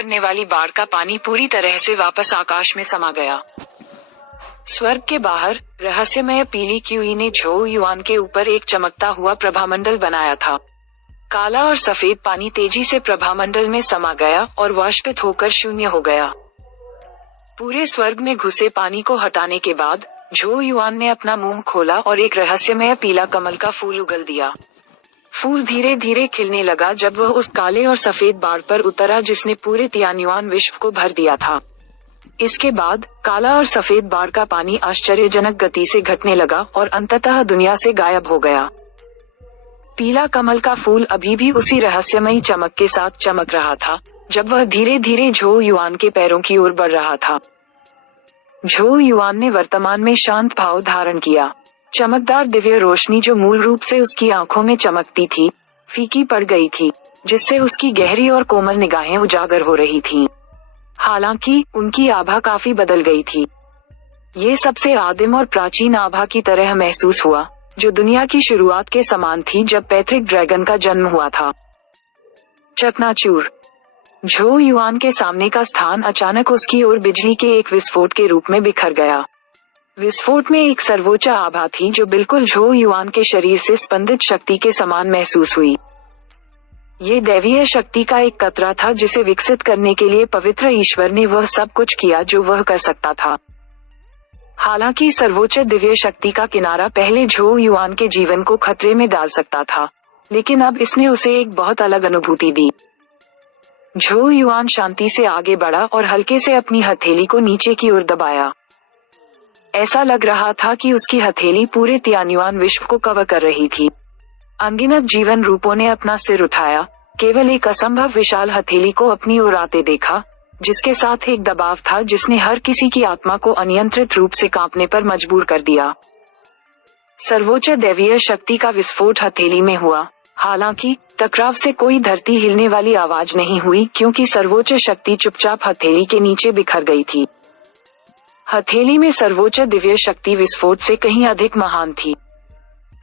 करने वाली बाढ़ का पानी पूरी तरह से वापस आकाश में समा गया। स्वर्ग के बाहर रहस्यमय पीली क्यूई ने झोउ युआन के ऊपर एक चमकता हुआ प्रभामंडल बनाया था। काला और सफेद पानी तेजी से प्रभामंडल में समा गया और वाष्पित होकर शून्य हो गया। पूरे स्वर्ग में घुसे पानी को हटाने के बाद झोउ युआन ने अपना मुंह खोला और एक रहस्यमय पीला कमल का फूल उगल दिया। फूल धीरे धीरे खिलने लगा जब वह उस काले और सफेद बाढ़ पर उतरा जिसने पूरे तियान्युआन विश्व को भर दिया था। इसके बाद काला और सफेद बाढ़ का पानी आश्चर्यजनक गति से घटने लगा और अंततः दुनिया से गायब हो गया। पीला कमल का फूल अभी भी उसी रहस्यमयी चमक के साथ चमक रहा था जब वह धीरे धीरे झोउ युआन के पैरों की ओर बढ़ रहा था। झोउ युआन ने वर्तमान में शांत भाव धारण किया। चमकदार दिव्य रोशनी जो मूल रूप से उसकी आंखों में चमकती थी, फीकी पड़ गई थी, जिससे उसकी गहरी और कोमल निगाहें उजागर हो रही थीं। हालांकि उनकी आभा काफी बदल गई थी। ये सबसे आदिम और प्राचीन आभा की तरह महसूस हुआ, जो दुनिया की शुरुआत के समान थी जब पैट्रिक ड्रैगन का जन्म हुआ था। चकनाचूर। झोउ युआन के सामने का स्थान अचानक उसकी ओर बिजली के एक विस्फोट के रूप में बिखर गया। विस्फोट में एक सर्वोच्च आभा थी जो बिल्कुल झोउ युआन के शरीर से स्पंदित शक्ति के समान महसूस हुई। ये दैवीय शक्ति का एक कतरा था जिसे विकसित करने के लिए पवित्र ईश्वर ने वह सब कुछ किया जो वह कर सकता था। हालांकि सर्वोच्च दिव्य शक्ति का किनारा पहले झोउ युआन के जीवन को खतरे में डाल सकता था, लेकिन अब इसने उसे एक बहुत अलग अनुभूति दी। झोउ युआन शांति से आगे बढ़ा और हल्के से अपनी हथेली को नीचे की ओर दबाया। ऐसा लग रहा था कि उसकी हथेली पूरे तियान्युआन विश्व को कवर कर रही थी। अनगिनत जीवन रूपों ने अपना सिर उठाया, केवल एक असंभव विशाल हथेली को अपनी ओर आते देखा, जिसके साथ एक दबाव था जिसने हर किसी की आत्मा को अनियंत्रित रूप से कांपने पर मजबूर कर दिया। सर्वोच्च दैवीय शक्ति का विस्फोट हथेली में हुआ। हालांकि टकराव से कोई धरती हिलने वाली आवाज नहीं हुई क्योंकि सर्वोच्च शक्ति चुपचाप हथेली के नीचे बिखर गई थी। हथेली में सर्वोच्च दिव्य शक्ति विस्फोट से कहीं अधिक महान थी।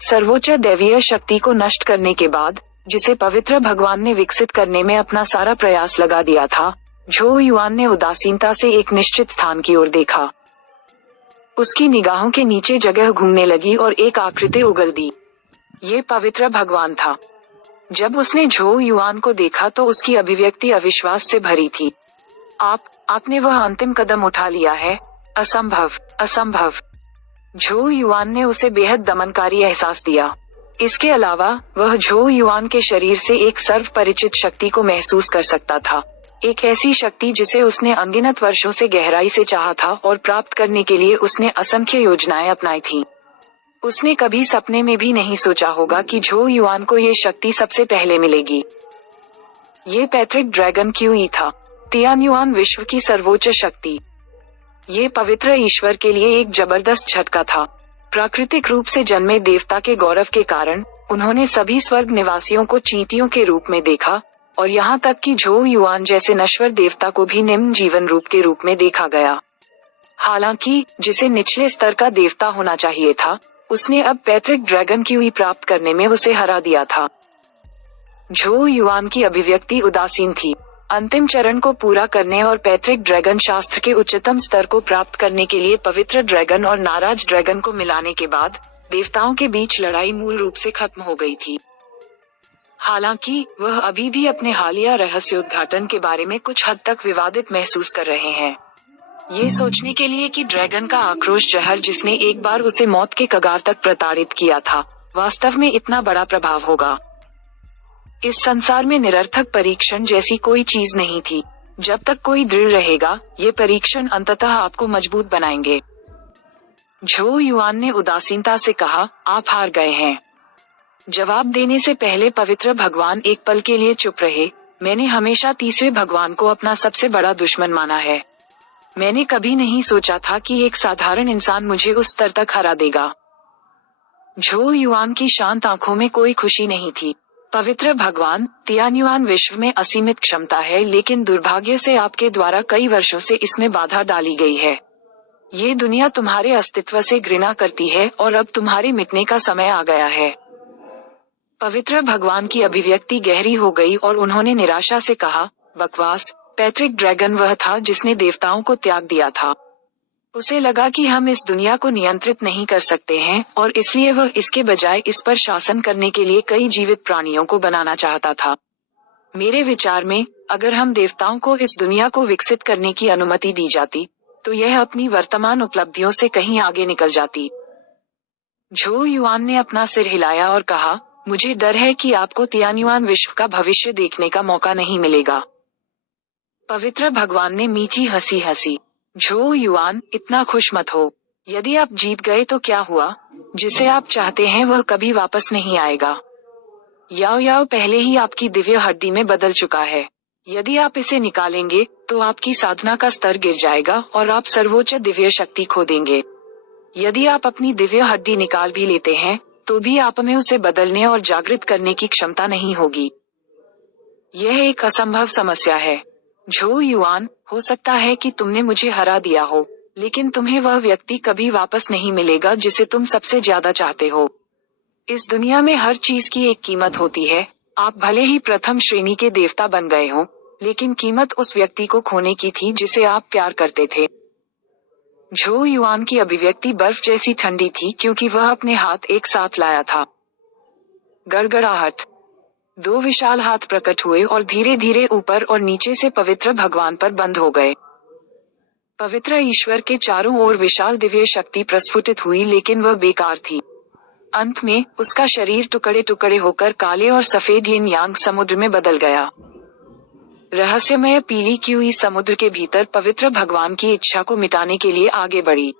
सर्वोच्च दैवीय शक्ति को नष्ट करने के बाद, जिसे पवित्र भगवान ने विकसित करने में अपना सारा प्रयास लगा दिया था, झोउ युआन ने उदासीनता से एक निश्चित स्थान की ओर देखा। उसकी निगाहों के नीचे जगह घूमने लगी और एक आकृति उगल दी। ये पवित्र भगवान था। जब उसने झोउ युआन को देखा तो उसकी अभिव्यक्ति अविश्वास से भरी थी। आपने वह अंतिम कदम उठा लिया है। असंभव, असंभव। झोउ युआन ने उसे बेहद दमनकारी एहसास दिया। इसके अलावा वह झोउ युआन के शरीर से एक सर्व परिचित शक्ति को महसूस कर सकता था, एक ऐसी शक्ति जिसे उसने अनगिनत वर्षों से गहराई से चाहा था और प्राप्त करने के लिए उसने असंख्य योजनाएं अपनाई थीं। उसने कभी सपने में भी नहीं सोचा होगा कि झोउ युआन को ये शक्ति सबसे पहले मिलेगी। ये पैट्रिक ड्रैगन क्यूई था, तियान्युआन विश्व की सर्वोच्च शक्ति। ये पवित्र ईश्वर के लिए एक जबरदस्त झटका था। प्राकृतिक रूप से जन्मे देवता के गौरव के कारण उन्होंने सभी स्वर्ग निवासियों को चींटियों के रूप में देखा, और यहाँ तक कि झोउ युआन जैसे नश्वर देवता को भी निम्न जीवन रूप के रूप में देखा गया। हालांकि जिसे निचले स्तर का देवता होना चाहिए था, उसने अब पैट्रिक ड्रैगन क्यूई प्राप्त करने में उसे हरा दिया था। झोउ युआन की अभिव्यक्ति उदासीन थी। अंतिम चरण को पूरा करने और पैट्रिक ड्रैगन शास्त्र के उच्चतम स्तर को प्राप्त करने के लिए पवित्र ड्रैगन और नाराज ड्रैगन को मिलाने के बाद देवताओं के बीच लड़ाई मूल रूप से खत्म हो गई थी। हालांकि वह अभी भी अपने हालिया रहस्योद्घाटन के बारे में कुछ हद तक विवादित महसूस कर रहे हैं। ये सोचने के लिए कि ड्रैगन का आक्रोश जहर जिसने एक बार उसे मौत के कगार तक प्रताड़ित किया था, वास्तव में इतना बड़ा प्रभाव होगा। इस संसार में निरर्थक परीक्षण जैसी कोई चीज नहीं थी। जब तक कोई दृढ़ रहेगा, ये परीक्षण अंततः आपको मजबूत बनाएंगे। झोउ युआन ने उदासीनता से कहा, आप हार गए हैं। जवाब देने से पहले पवित्र भगवान एक पल के लिए चुप रहे। मैंने हमेशा तीसरे भगवान को अपना सबसे बड़ा दुश्मन माना है। मैंने कभी नहीं सोचा था कि एक साधारण इंसान मुझे उस स्तर तक हरा देगा। झोउ युआन की शांत आंखों में कोई खुशी नहीं थी। पवित्र भगवान, तियान्युआन विश्व में असीमित क्षमता है, लेकिन दुर्भाग्य से आपके द्वारा कई वर्षों से इसमें बाधा डाली गई है। ये दुनिया तुम्हारे अस्तित्व से घृणा करती है और अब तुम्हारे मिटने का समय आ गया है। पवित्र भगवान की अभिव्यक्ति गहरी हो गई और उन्होंने निराशा से कहा, बकवास, पैट्रिक ड्रैगन वह था जिसने देवताओं को त्याग दिया था। उसे लगा कि हम इस दुनिया को नियंत्रित नहीं कर सकते हैं और इसलिए वह इसके बजाय इस पर शासन करने के लिए कई जीवित प्राणियों को बनाना चाहता था। मेरे विचार में, अगर हम देवताओं को इस दुनिया को विकसित करने की अनुमति दी जाती, तो यह अपनी वर्तमान उपलब्धियों से कहीं आगे निकल जाती। झो युआन ने अपना सिर हिलाया और कहा, मुझे डर है कि आपको तियान्युआन विश्व का भविष्य देखने का मौका नहीं मिलेगा। पवित्र भगवान ने मीठी हंसी हंसी। झो युआन, इतना खुश मत हो। यदि आप जीत गए तो क्या हुआ? जिसे आप चाहते हैं वह कभी वापस नहीं आएगा। याओ याओ पहले ही आपकी दिव्य हड्डी में बदल चुका है। यदि आप इसे निकालेंगे तो आपकी साधना का स्तर गिर जाएगा और आप सर्वोच्च दिव्य शक्ति खो देंगे। यदि आप अपनी दिव्य हड्डी निकाल भी लेते हैं तो भी आप में उसे बदलने और जागृत करने की क्षमता नहीं होगी। यह एक असंभव समस्या है। झो युआन, हो सकता है कि तुमने मुझे हरा दिया हो, लेकिन तुम्हें वह व्यक्ति कभी वापस नहीं मिलेगा जिसे तुम सबसे ज्यादा चाहते हो। इस दुनिया में हर चीज की एक कीमत होती है। आप भले ही प्रथम श्रेणी के देवता बन गए हो, लेकिन कीमत उस व्यक्ति को खोने की थी जिसे आप प्यार करते थे। झो युआन की अभिव्यक्ति बर्फ जैसी ठंडी थी क्योंकि वह अपने हाथ एक साथ लाया था। गड़गड़ाहट। दो विशाल हाथ प्रकट हुए और धीरे धीरे ऊपर और नीचे से पवित्र भगवान पर बंद हो गए। पवित्र ईश्वर के चारों ओर विशाल दिव्य शक्ति प्रस्फुटित हुई, लेकिन वह बेकार थी। अंत में उसका शरीर टुकड़े टुकड़े होकर काले और सफेद यिन यांग समुद्र में बदल गया। रहस्यमय पीली क्यूई समुद्र के भीतर पवित्र भगवान की इच्छा को मिटाने के लिए आगे बढ़ी।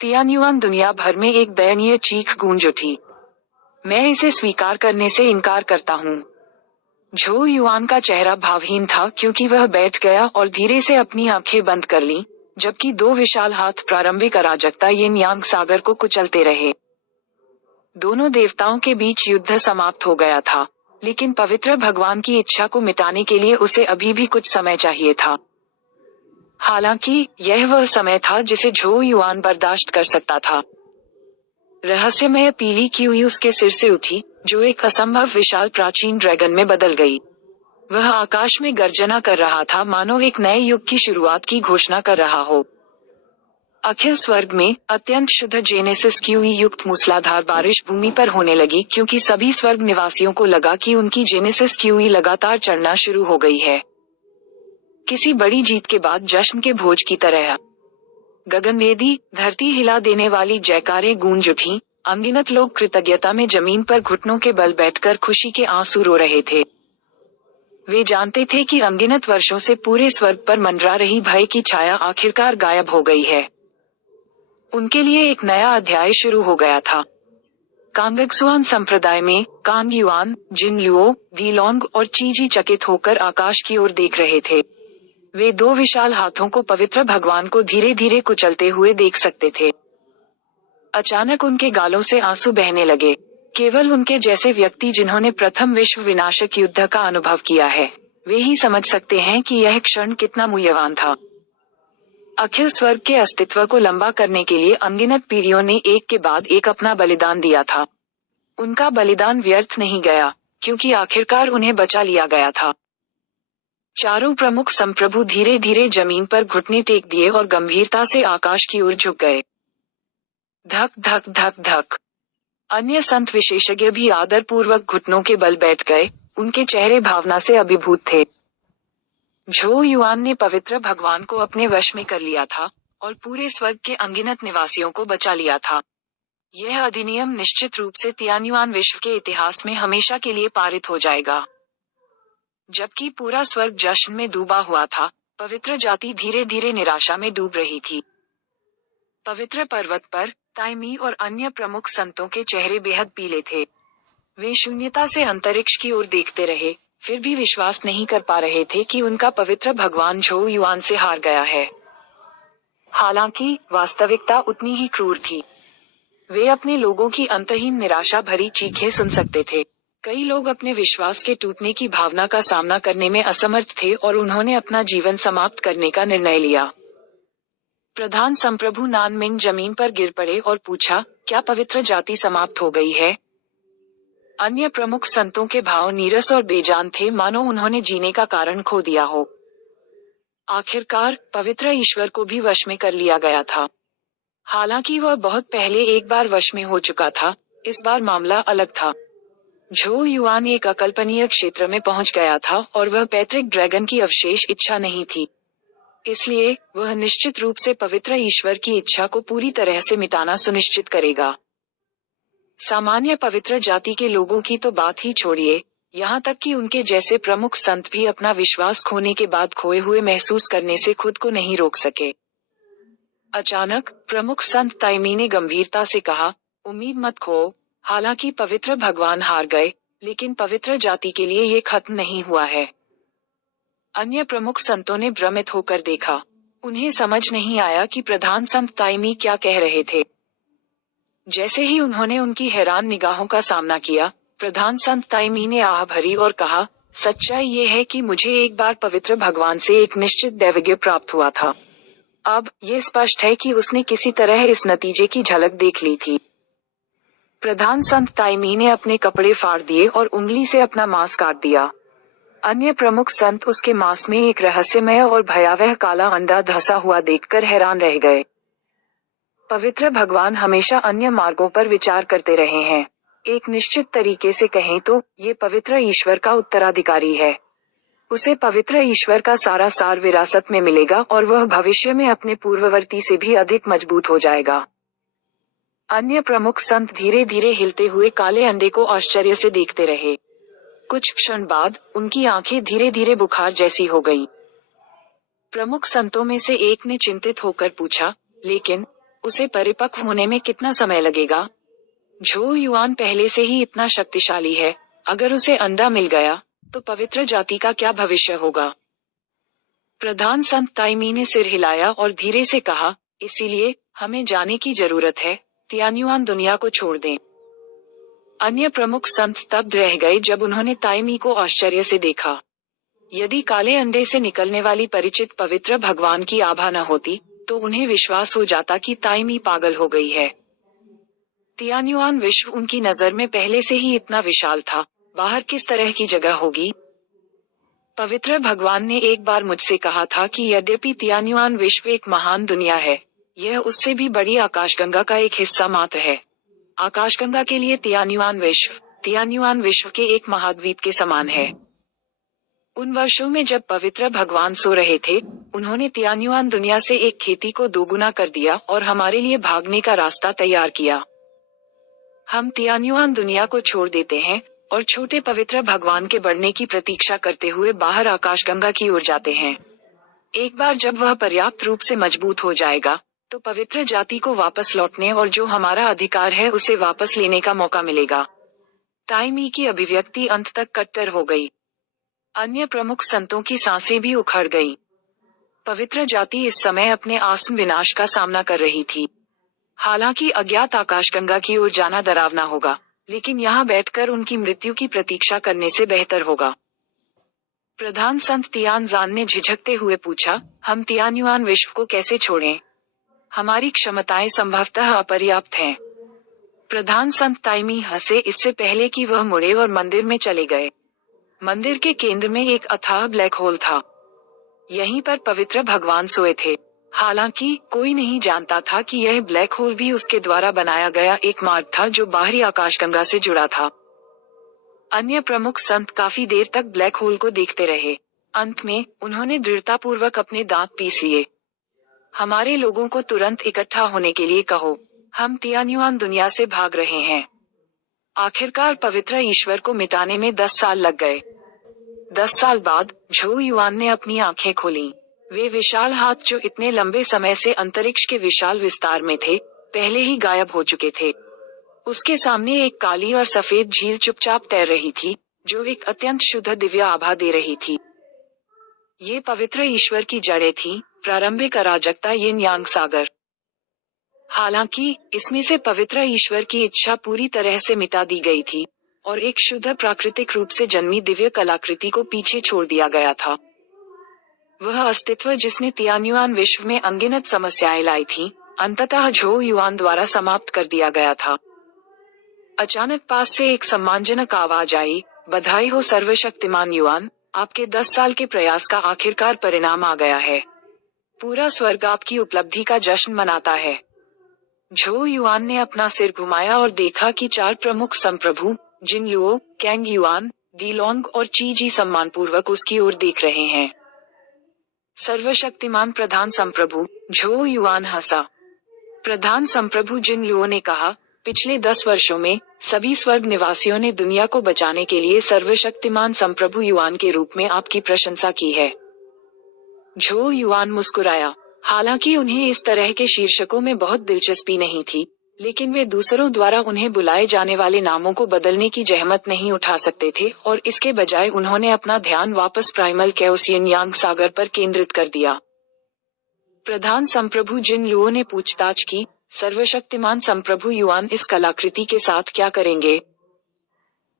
तियान्युआन दुनिया भर में एक दयनीय चीख गूंज उठी। मैं इसे स्वीकार करने से इनकार करता हूँ। झो युआन का चेहरा भावहीन था क्योंकि वह बैठ गया और धीरे से अपनी आंखें बंद कर लीं, जबकि दो विशाल हाथ प्रारंभिक अराजकता यिन यांग सागर को कुचलते रहे। दोनों देवताओं के बीच युद्ध समाप्त हो गया था, लेकिन पवित्र भगवान की इच्छा को मिटाने के लिए उसे अभी भी कुछ समय चाहिए था। हालांकि यह वह समय था जिसे झो युआन बर्दाश्त कर सकता था। रहस्यमय पीली क्यूई उसके सिर से उठी, जो एक असंभव विशाल प्राचीन ड्रैगन में बदल गई। वह आकाश में गर्जना कर रहा था, मानो एक नए युग की शुरुआत की घोषणा कर रहा हो। अखिल स्वर्ग में अत्यंत शुद्ध जेनेसिस क्यूई युक्त मूसलाधार बारिश भूमि पर होने लगी क्योंकि सभी स्वर्ग निवासियों को लगा कि उनकी जेनेसिस क्यूई लगातार चढ़ना शुरू हो गई है। किसी बड़ी जीत के बाद जश्न के भोज की तरह गगनवेदी धरती हिला देने वाली जयकारें गूंज उठी। अनगिनत लोग कृतज्ञता में जमीन पर घुटनों के बल बैठकर खुशी के आंसू रो रहे थे। वे जानते थे कि अनगिनत वर्षों से पूरे स्वर्ग पर मंडरा रही भय की छाया आखिरकार गायब हो गई है। उनके लिए एक नया अध्याय शुरू हो गया था। कांगक्सुआन संप्रदाय में कांग युआन, जिन लुओ, वीलोंग और चीजी चकित होकर आकाश की ओर देख रहे थे। वे दो विशाल हाथों को पवित्र भगवान को धीरे धीरे कुचलते हुए देख सकते थे। अचानक उनके गालों से आंसू बहने लगे। केवल उनके जैसे व्यक्ति जिन्होंने प्रथम विश्व विनाशक युद्ध का अनुभव किया है, वे ही समझ सकते हैं कि यह क्षण कितना मूल्यवान था। अखिल स्वर्ग के अस्तित्व को लंबा करने के लिए अनगिनत पीढ़ियों ने एक के बाद एक अपना बलिदान दिया था। उनका बलिदान व्यर्थ नहीं गया, क्योंकि आखिरकार उन्हें बचा लिया गया था। चारों प्रमुख संप्रभु धीरे धीरे जमीन पर घुटने टेक दिए और गंभीरता से आकाश की ओर झुक गए। धक धक धक धक। अन्य संत विशेषज्ञ भी आदरपूर्वक घुटनों के बल बैठ गए। उनके चेहरे भावना से अभिभूत थे। झो युआन ने पवित्र भगवान को अपने वश में कर लिया था और पूरे स्वर्ग के अनगिनत निवासियों को बचा लिया था। यह अधिनियम निश्चित रूप से तियान्युआन विश्व के इतिहास में हमेशा के लिए पारित हो जाएगा। जबकि पूरा स्वर्ग जश्न में डूबा हुआ था, पवित्र जाति धीरे धीरे निराशा में डूब रही थी। पवित्र पर्वत पर ताइमी और अन्य प्रमुख संतों के चेहरे बेहद पीले थे। वे शून्यता से अंतरिक्ष की ओर देखते रहे, फिर भी विश्वास नहीं कर पा रहे थे कि उनका पवित्र भगवान झो युआन से हार गया है। हालांकि वास्तविकता उतनी ही क्रूर थी। वे अपने लोगों की अंतहीन निराशा भरी चीखें सुन सकते थे। कई लोग अपने विश्वास के टूटने की भावना का सामना करने में असमर्थ थे और उन्होंने अपना जीवन समाप्त करने का निर्णय लिया। प्रधान संप्रभु नानमिंग जमीन पर गिर पड़े और पूछा, क्या पवित्र जाति समाप्त हो गई है? अन्य प्रमुख संतों के भाव नीरस और बेजान थे, मानो उन्होंने जीने का कारण खो दिया हो। आखिरकार पवित्र ईश्वर को भी वश में कर लिया गया था। हालांकि वह बहुत पहले एक बार वश में हो चुका था, इस बार मामला अलग था। झो युआन एक अकल्पनीय क्षेत्र में पहुंच गया था और वह पैतृक ड्रैगन की अवशेष इच्छा नहीं थी। इसलिए वह निश्चित रूप से पवित्र ईश्वर की इच्छा को पूरी तरह से मिटाना सुनिश्चित करेगा। सामान्य पवित्र जाति के लोगों की तो बात ही छोड़िए, यहाँ तक कि उनके जैसे प्रमुख संत भी अपना विश्वास खोने के बाद खोए हुए महसूस करने से खुद को नहीं रोक सके। अचानक प्रमुख संत ताइमी ने गंभीरता से कहा, उम्मीद मत खो। हालांकि पवित्र भगवान हार गए, लेकिन पवित्र जाति के लिए ये खत्म नहीं हुआ है। अन्य प्रमुख संतों ने भ्रमित होकर देखा। उन्हें समझ नहीं आया कि प्रधान संत ताइमी क्या कह रहे थे। जैसे ही उन्होंने उनकी हैरान निगाहों का सामना किया, प्रधान संत ताइमी ने आह भरी और कहा, सच्चाई ये है कि मुझे एक बार पवित्र भगवान से एक निश्चित दैवज्ञ प्राप्त हुआ था। अब ये स्पष्ट है कि उसने किसी तरह इस नतीजे की झलक देख ली थी। प्रधान संत ताइमी ने अपने कपड़े फाड़ दिए और उंगली से अपना मांस काट दिया। अन्य प्रमुख संत उसके मांस में एक रहस्यमय और भयावह काला अंडा धंसा हुआ देखकर हैरान रह गए। पवित्र भगवान हमेशा अन्य मार्गों पर विचार करते रहे हैं। एक निश्चित तरीके से कहें तो ये पवित्र ईश्वर का उत्तराधिकारी है। उसे पवित्र ईश्वर का सारा सार विरासत में मिलेगा और वह भविष्य में अपने पूर्ववर्ती से भी अधिक मजबूत हो जाएगा। अन्य प्रमुख संत धीरे धीरे हिलते हुए काले अंडे को आश्चर्य से देखते रहे। कुछ क्षण बाद उनकी आंखें धीरे धीरे बुखार जैसी हो गईं। प्रमुख संतों में से एक ने चिंतित होकर पूछा, लेकिन उसे परिपक्व होने में कितना समय लगेगा? झो युआन पहले से ही इतना शक्तिशाली है, अगर उसे अंडा मिल गया तो पवित्र जाति का क्या भविष्य होगा? प्रधान संत ताइमी ने सिर हिलाया और धीरे से कहा, इसीलिए हमें जाने की जरूरत है, तियान्युआन दुनिया को छोड़ दें। अन्य प्रमुख संत स्तब्ध रह गए जब उन्होंने ताइमी को आश्चर्य से देखा। यदि काले अंडे से निकलने वाली परिचित पवित्र भगवान की आभा न होती, तो उन्हें विश्वास हो जाता कि ताइमी पागल हो गई है। तियान्युआन विश्व उनकी नजर में पहले से ही इतना विशाल था, बाहर किस तरह की जगह होगी? पवित्र भगवान ने एक बार मुझसे कहा था कि यद्यपि तियान्युआन विश्व एक महान दुनिया है, यह उससे भी बड़ी आकाशगंगा का एक हिस्सा मात्र है। आकाशगंगा के लिए तियान्युआन विश्व के एक महाद्वीप के समान है। उन वर्षों में जब पवित्र भगवान सो रहे थे, उन्होंने तियान्युआन दुनिया से एक खेती को दोगुना कर दिया और हमारे लिए भागने का रास्ता तैयार किया। हम तियान्युआन दुनिया को छोड़ देते हैं और छोटे पवित्र भगवान के बढ़ने की प्रतीक्षा करते हुए बाहर आकाशगंगा की ओर जाते हैं। एक बार जब वह पर्याप्त रूप से मजबूत हो जाएगा, तो पवित्र जाति को वापस लौटने और जो हमारा अधिकार है उसे वापस लेने का मौका मिलेगा। ताइमी की अभिव्यक्ति अंत तक कट्टर हो गई। अन्य प्रमुख संतों की सांसें भी उखड़ गईं। पवित्र जाति इस समय अपने आसन्न विनाश का सामना कर रही थी। हालांकि अज्ञात आकाशगंगा की ओर जाना डरावना होगा, लेकिन यहाँ बैठकर उनकी मृत्यु की प्रतीक्षा करने से बेहतर होगा। प्रधान संत तियानजान ने झिझकते हुए पूछा, हम तियान्युआन विश्व को कैसे छोड़ें? हमारी क्षमताएं संभवतः अपर्याप्त हैं। प्रधान संत ताइमी हंसे, इससे पहले कि वह मुड़े और मंदिर में चले गए। मंदिर के केंद्र में एक अथाह ब्लैक होल था। यहीं पर पवित्र भगवान सोए थे। हालांकि कोई नहीं जानता था कि यह ब्लैक होल भी उसके द्वारा बनाया गया एक मार्ग था जो बाहरी आकाशगंगा से जुड़ा था। अन्य प्रमुख संत काफी देर तक ब्लैक होल को देखते रहे। अंत में उन्होंने दृढ़तापूर्वक अपने दांत पीस लिए। हमारे लोगों को तुरंत इकट्ठा होने के लिए कहो, हम तियान्युआन दुनिया से भाग रहे हैं। आखिरकार पवित्र ईश्वर को मिटाने में 10 साल लग गए। 10 साल बाद झो युआन ने अपनी आंखें खोलीं। वे विशाल हाथ जो इतने लंबे समय से अंतरिक्ष के विशाल विस्तार में थे, पहले ही गायब हो चुके थे। उसके सामने एक काली और सफेद झील चुपचाप तैर रही थी, जो एक अत्यंत शुद्ध दिव्य आभा दे रही थी। ये पवित्र ईश्वर की जड़ें थीं, प्रारंभिक अराजकता, यिन यांग सागर। हालांकि इसमें से पवित्र ईश्वर की इच्छा पूरी तरह से मिटा दी गई थी और एक शुद्ध प्राकृतिक रूप से जन्मी दिव्य कलाकृति को पीछे छोड़ दिया गया था। वह अस्तित्व जिसने तियान्युआन विश्व में अनगिनत समस्याएं लाई थीं, अंततः झो युआन द्वारा समाप्त कर दिया गया था। अचानक पास से एक सम्मानजनक आवाज आई, बधाई हो सर्वशक्तिमान युआन, आपके 10 साल के प्रयास का आखिरकार परिणाम आ गया है। पूरा स्वर्ग आपकी उपलब्धि का जश्न मनाता है। झो युआन ने अपना सिर घुमाया और देखा कि 4 प्रमुख संप्रभु, जिन लुओ, कैंग युआन, डीलोंग और ची जी सम्मानपूर्वक उसकी ओर देख रहे हैं। सर्वशक्तिमान प्रधान संप्रभु, झो युआन हंसा। प्रधान संप्रभु जिन लुओ ने कहा, पिछले 10 वर्षों में सभी स्वर्ग निवासियों ने दुनिया को बचाने के लिए सर्वशक्तिमान संप्रभु युआन के रूप में आपकी प्रशंसा की है। झो युआन मुस्कुराया। हालांकि उन्हें इस तरह के शीर्षकों में बहुत दिलचस्पी नहीं थी, लेकिन वे दूसरों द्वारा उन्हें बुलाए जाने वाले नामों को बदलने की जहमत नहीं उठा सकते थे और इसके बजाय उन्होंने अपना ध्यान वापस प्राइमल कैओस यिन यांग सागर पर केंद्रित कर दिया। प्रधान संप्रभु जिन लुओ ने पूछताछ की, सर्वशक्तिमान संप्रभु युआन इस कलाकृति के साथ क्या करेंगे?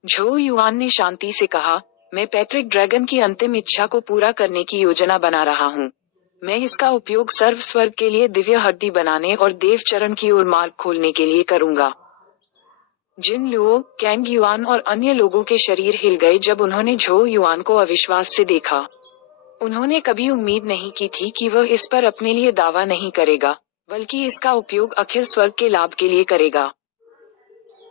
झो युआन ने शांति से कहा, मैं पैट्रिक ड्रैगन की अंतिम इच्छा को पूरा करने की योजना बना रहा हूँ। मैं इसका उपयोग सर्व स्वर्ग के लिए दिव्य हड्डी बनाने और देव चरण की ओर मार्ग खोलने के लिए करूंगा। जिन लुओ, कैंग युआन और अन्य लोगों के शरीर हिल गए जब उन्होंने झो युआन को अविश्वास से देखा। उन्होंने कभी उम्मीद नहीं की थी कि वह इस पर अपने लिए दावा नहीं करेगा, बल्कि इसका उपयोग अखिल स्वर्ग के लाभ के लिए करेगा।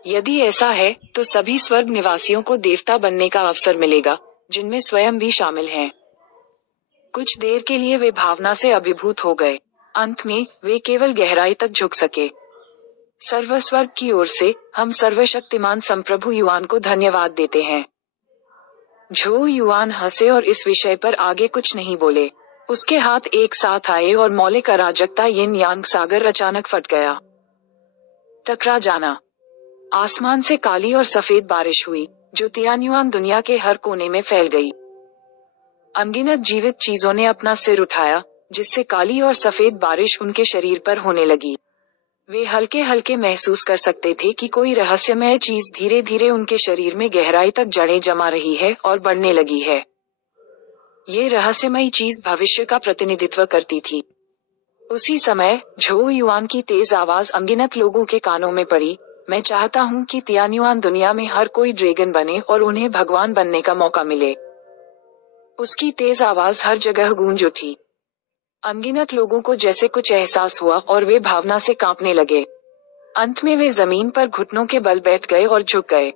यदि ऐसा है, तो सभी स्वर्ग निवासियों को देवता बनने का अवसर मिलेगा, जिनमें स्वयं भी शामिल हैं। कुछ देर के लिए वे भावना से अभिभूत हो गए। अंत में वे केवल गहराई तक झुक सके। सर्वस्वर्ग की ओर से हम सर्वशक्तिमान संप्रभु युआन को धन्यवाद देते हैं। झो युआन हंसे और इस विषय पर आगे कुछ नहीं बोले। उसके हाथ एक साथ आए और मौलिक अराजकता यिन यांग सागर अचानक फट गया। टकरा जाना। आसमान से काली और सफेद बारिश हुई, जो तियान्युआन दुनिया के हर कोने में फैल गई। अनगिनत जीवित चीजों ने अपना सिर उठाया, जिससे काली और सफेद बारिश उनके शरीर पर होने लगी। वे हल्के हल्के महसूस कर सकते थे कि कोई रहस्यमय चीज धीरे धीरे उनके शरीर में गहराई तक जड़ें जमा रही है और बढ़ने लगी है। ये रहस्यमयी चीज भविष्य का प्रतिनिधित्व करती थी। उसी समय झो युआन की तेज आवाज अनगिनत लोगों के कानों में पड़ी, मैं चाहता हूँ कि तियान्युआन दुनिया में हर कोई ड्रैगन बने और उन्हें भगवान बनने का मौका मिले। उसकी तेज आवाज हर जगह गूंज उठी। अनगिनत लोगों को जैसे कुछ एहसास हुआ और वे भावना से कांपने लगे। अंत में वे जमीन पर घुटनों के बल बैठ गए और झुक गए।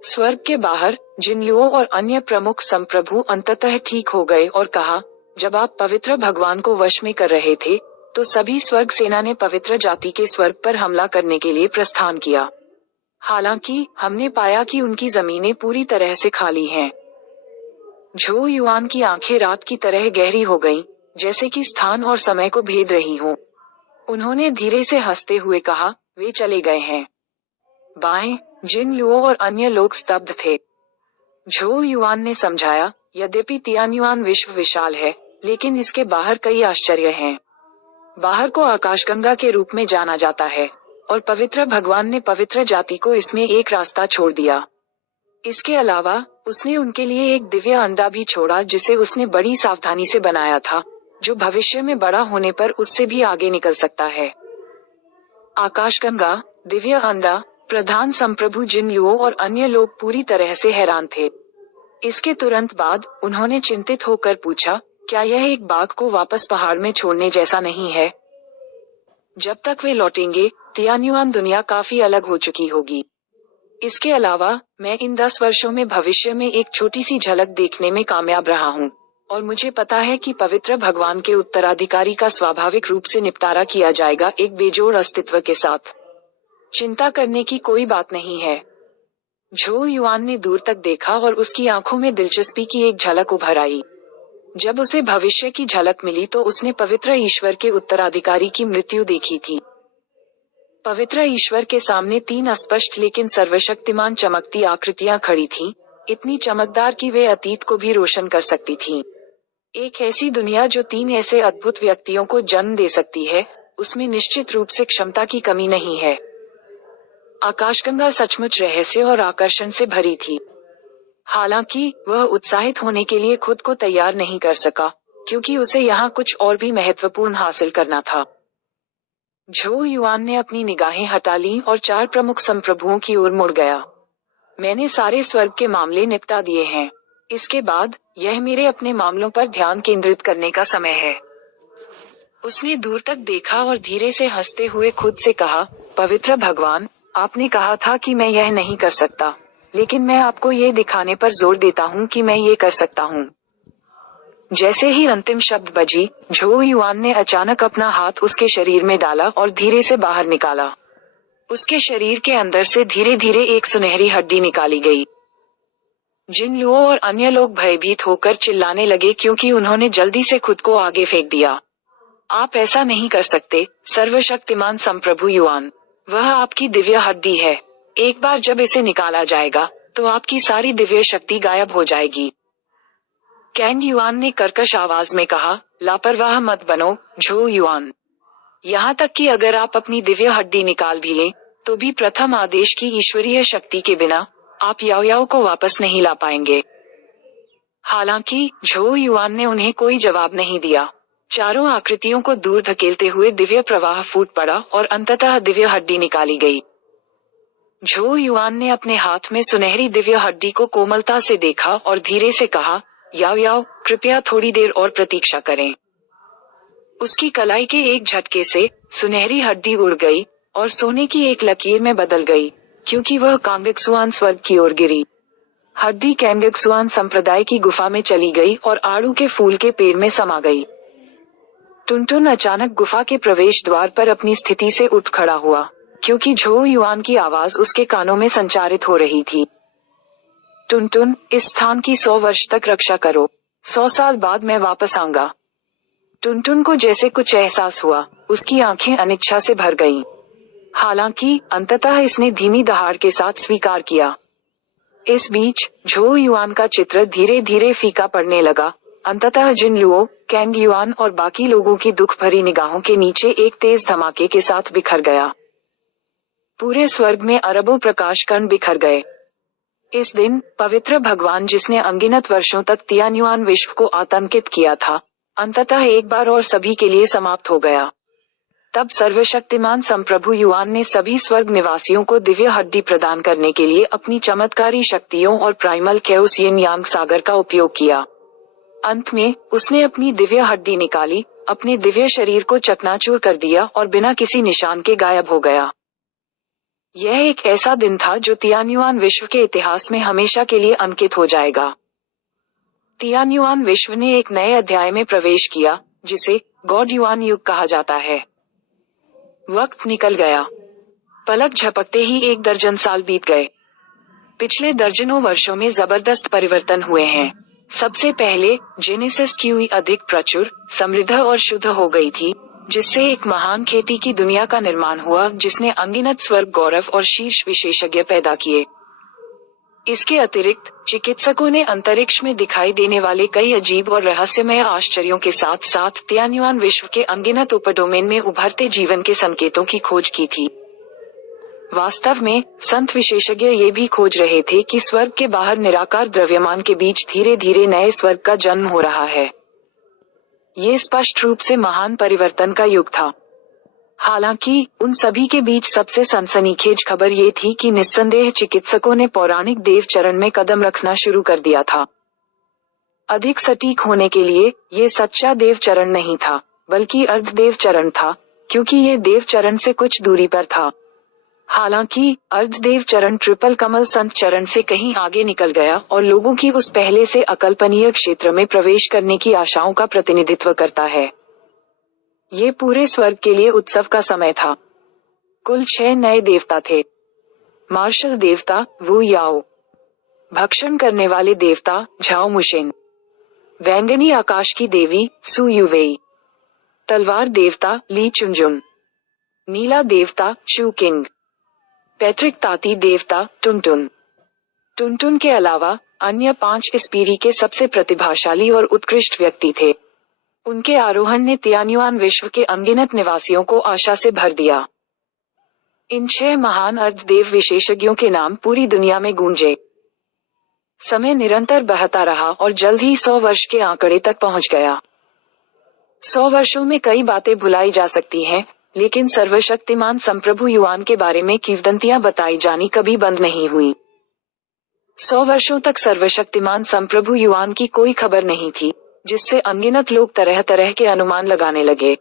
स्वर्ग के बाहर जिन लुओ और अन्य प्रमुख संप्रभु अंततः ठीक हो गए और कहा, जब आप पवित्र भगवान को वश में कर रहे थे, तो सभी स्वर्ग सेना ने पवित्र जाति के स्वर्ग पर हमला करने के लिए प्रस्थान किया। हालांकि हमने पाया कि उनकी जमीनें पूरी तरह से खाली हैं। झो युआन की आंखें रात की तरह गहरी हो गईं, जैसे कि स्थान और समय को भेद रही हों। उन्होंने धीरे से हंसते हुए कहा, वे चले गए हैं। बाएं, जिन लुओ और अन्य लोग स्तब्ध थे। झो युआन ने समझाया, यद्यपि तियान्युआन विश्व विशाल है, लेकिन इसके बाहर कई आश्चर्य हैं। बाहर को आकाशगंगा के रूप में जाना जाता है, और पवित्र भगवान ने पवित्र जाति को इसमें एक रास्ता छोड़ दिया। इसके अलावा उसने उनके लिए एक दिव्य अंडा भी छोड़ा, जिसे उसने बड़ी सावधानी से बनाया था, जो भविष्य में बड़ा होने पर उससे भी आगे निकल सकता है। आकाशगंगा, दिव्य अंडा, प्रधान संप्रभु जिन लुओ और अन्य लोग पूरी तरह से हैरान थे। इसके तुरंत बाद उन्होंने चिंतित होकर पूछा, क्या यह एक बाघ को वापस पहाड़ में छोड़ने जैसा नहीं है? जब तक वे लौटेंगे, तियान्युआन दुनिया काफी अलग हो चुकी होगी। इसके अलावा मैं इन 10 वर्षों में भविष्य में एक छोटी सी झलक देखने में कामयाब रहा हूँ, और मुझे पता है कि पवित्र भगवान के उत्तराधिकारी का स्वाभाविक रूप से निपटारा किया जाएगा, एक बेजोड़ अस्तित्व के साथ। चिंता करने की कोई बात नहीं है। झो युआन ने दूर तक देखा और उसकी आंखों में दिलचस्पी की एक झलक उभर आई। जब उसे भविष्य की झलक मिली तो उसने पवित्र ईश्वर के उत्तराधिकारी की मृत्यु देखी थी। पवित्र ईश्वर के सामने 3 अस्पष्ट लेकिन सर्वशक्तिमान चमकती आकृतियां खड़ी थीं, इतनी चमकदार कि वे अतीत को भी रोशन कर सकती थीं। एक ऐसी दुनिया जो 3 ऐसे अद्भुत व्यक्तियों को जन्म दे सकती है, उसमें निश्चित रूप से क्षमता की कमी नहीं है। आकाशगंगा सचमुच रहस्य और आकर्षण से भरी थी। हालांकि वह उत्साहित होने के लिए खुद को तैयार नहीं कर सका, क्योंकि उसे यहाँ कुछ और भी महत्वपूर्ण हासिल करना था। झो युआन ने अपनी निगाहें हटा ली और 4 प्रमुख संप्रभुओं की ओर मुड़ गया। मैंने सारे स्वर्ग के मामले निपटा दिए हैं। इसके बाद यह मेरे अपने मामलों पर ध्यान केंद्रित करने का समय है। उसने दूर तक देखा और धीरे से हंसते हुए खुद से कहा, पवित्र भगवान, आपने कहा था कि मैं यह नहीं कर सकता, लेकिन मैं आपको ये दिखाने पर जोर देता हूँ कि मैं ये कर सकता हूँ। जैसे ही अंतिम शब्द बजी, झो युआन ने अचानक अपना हाथ उसके शरीर में डाला और धीरे से बाहर निकाला। उसके शरीर के अंदर से धीरे धीरे एक सुनहरी हड्डी निकाली गई। जिन लुओ और अन्य लोग भयभीत होकर चिल्लाने लगे क्योंकि उन्होंने जल्दी से खुद को आगे फेंक दिया। आप ऐसा नहीं कर सकते, सर्वशक्तिमान संप्रभु युआन। वह आपकी दिव्य हड्डी है। एक बार जब इसे निकाला जाएगा, तो आपकी सारी दिव्य शक्ति गायब हो जाएगी। कैंग युआन ने कर्कश आवाज में कहा, लापरवाह मत बनो, झो युआन। यहाँ तक कि अगर आप अपनी दिव्य हड्डी निकाल भी लें, तो भी प्रथम आदेश की ईश्वरीय शक्ति के बिना आप याओ याओ को वापस नहीं ला पाएंगे। हालांकि झो युआन ने उन्हें कोई जवाब नहीं दिया। चारों आकृतियों को दूर धकेलते हुए दिव्य प्रवाह फूट पड़ा और अंततः दिव्य हड्डी निकाली गई। झो युआन ने अपने हाथ में सुनहरी दिव्य हड्डी को कोमलता से देखा और धीरे से कहा, याओ याओ, कृपया थोड़ी देर और प्रतीक्षा करें। उसकी कलाई के एक झटके से सुनहरी हड्डी उड़ गई और सोने की एक लकीर में बदल गई, क्योंकि वह कांगक्सुआन स्वर्ग की ओर गिरी। हड्डी कांगक्सुआन संप्रदाय की गुफा में चली गई और आड़ू के फूल के पेड़ में समा गई। टुनटुन अचानक गुफा के प्रवेश द्वार पर अपनी स्थिति से उठ खड़ा हुआ, क्योंकि झो युआन की आवाज उसके कानों में संचारित हो रही थी। टुनटुन, इस स्थान की 100 वर्ष तक रक्षा करो। 100 साल बाद मैं वापस आऊंगा। टुनटुन को जैसे कुछ एहसास हुआ, उसकी आंखें अनिच्छा से भर गईं। हालांकि अंततः इसने धीमी दहाड़ के साथ स्वीकार किया। इस बीच झो युआन का चित्र धीरे धीरे फीका पड़ने लगा। अंततः जिन लुओ, कैंग युआन और बाकी लोगों की दुख भरी निगाहों के नीचे एक तेज धमाके के साथ बिखर गया। पूरे स्वर्ग में अरबों प्रकाश कण बिखर गए। इस दिन पवित्र भगवान, जिसने अनगिनत वर्षों तक तियान्युआन विश्व को आतंकित किया था, अंततः एक बार और सभी के लिए समाप्त हो गया। तब सर्वशक्तिमान संप्रभु युआन ने सभी स्वर्ग निवासियों को दिव्य हड्डी प्रदान करने के लिए अपनी चमत्कारी शक्तियों और प्राइमल केओस यिन यांग सागर का उपयोग किया। अंत में उसने अपनी दिव्य हड्डी निकाली, अपने दिव्य शरीर को चकनाचूर कर दिया और बिना किसी निशान के गायब हो गया। यह एक ऐसा दिन था जो तियान्युआन विश्व के इतिहास में हमेशा के लिए अंकित हो जाएगा। तियान्युआन विश्व ने एक नए अध्याय में प्रवेश किया, जिसे गॉड युआन युग कहा जाता है। वक्त निकल गया। पलक झपकते ही 1 दर्जन साल बीत गए। पिछले दर्जनों वर्षों में जबरदस्त परिवर्तन हुए हैं। सबसे पहले जेनेसिस क्यूई अधिक प्रचुर, समृद्ध और शुद्ध हो गई थी, जिससे एक महान खेती की दुनिया का निर्माण हुआ, जिसने अनगिनत स्वर्ग गौरव और शीर्ष विशेषज्ञ पैदा किए। इसके अतिरिक्त चिकित्सकों ने अंतरिक्ष में दिखाई देने वाले कई अजीब और रहस्यमय आश्चर्यों के साथ साथ तियान्युआन विश्व के अनगिनत उपडोमेन में उभरते जीवन के संकेतों की खोज की थी। वास्तव में संत विशेषज्ञ ये भी खोज रहे थे कि स्वर्ग के बाहर निराकार द्रव्यमान के बीच धीरे धीरे नए स्वर्ग का जन्म हो रहा है। ये स्पष्ट रूप से महान परिवर्तन का युग था। हालांकि उन सभी के बीच सबसे सनसनीखेज खबर ये थी कि निस्संदेह चिकित्सकों ने पौराणिक देव चरण में कदम रखना शुरू कर दिया था। अधिक सटीक होने के लिए ये सच्चा देव चरण नहीं था, बल्कि अर्धदेव चरण था, क्योंकि ये देव चरण से कुछ दूरी पर था। हालांकि अर्धदेव चरण ट्रिपल कमल संत चरण से कहीं आगे निकल गया और लोगों की उस पहले से अकल्पनीय क्षेत्र में प्रवेश करने की आशाओं का प्रतिनिधित्व करता है। ये पूरे स्वर्ग के लिए उत्सव का समय था। कुल 6 नए देवता थे। मार्शल देवता वू याओ, भक्षण करने वाले देवता झाओ मुशिन, बैंगनी आकाश की देवी सु युवेई, तलवार देवता ली चुनजुन, नीला देवता शू किंग, पैतृक ताती देवता टुनटुन। टुनटुन के अलावा अन्य 5 इस पीढ़ी के सबसे प्रतिभाशाली और उत्कृष्ट व्यक्ति थे। उनके आरोहण ने तियान्युआन विश्व के अनगिनत निवासियों को आशा से भर दिया। इन 6 महान अर्धदेव विशेषज्ञों के नाम पूरी दुनिया में गूंजे। समय निरंतर बहता रहा और जल्द ही 100 वर्ष के आंकड़े तक पहुंच गया। 100 वर्षों में कई बातें भुलाई जा सकती हैं, लेकिन सर्वशक्तिमान संप्रभु युआन के बारे में किंवदंतियां बताई जानी कभी बंद नहीं हुई। 100 वर्षों तक सर्वशक्तिमान संप्रभु युआन की कोई खबर नहीं थी, जिससे अनगिनत लोग तरह तरह के अनुमान लगाने लगे।